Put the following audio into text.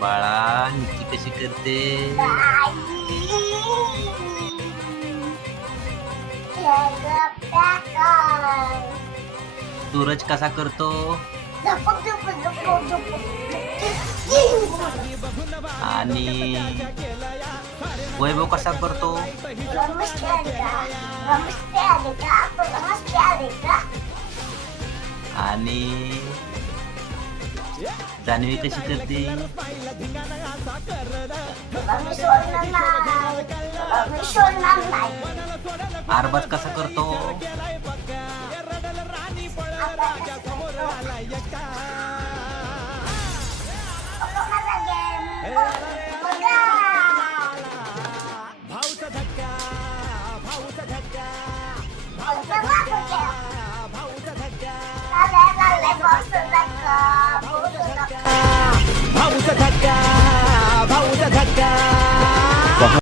बाळा निक्की कशी करते? सूरज कसा करतो? आणि वैभव कसा करतो? आणि जान्हवी कशी करते? आरबाज कसा करतो? Game.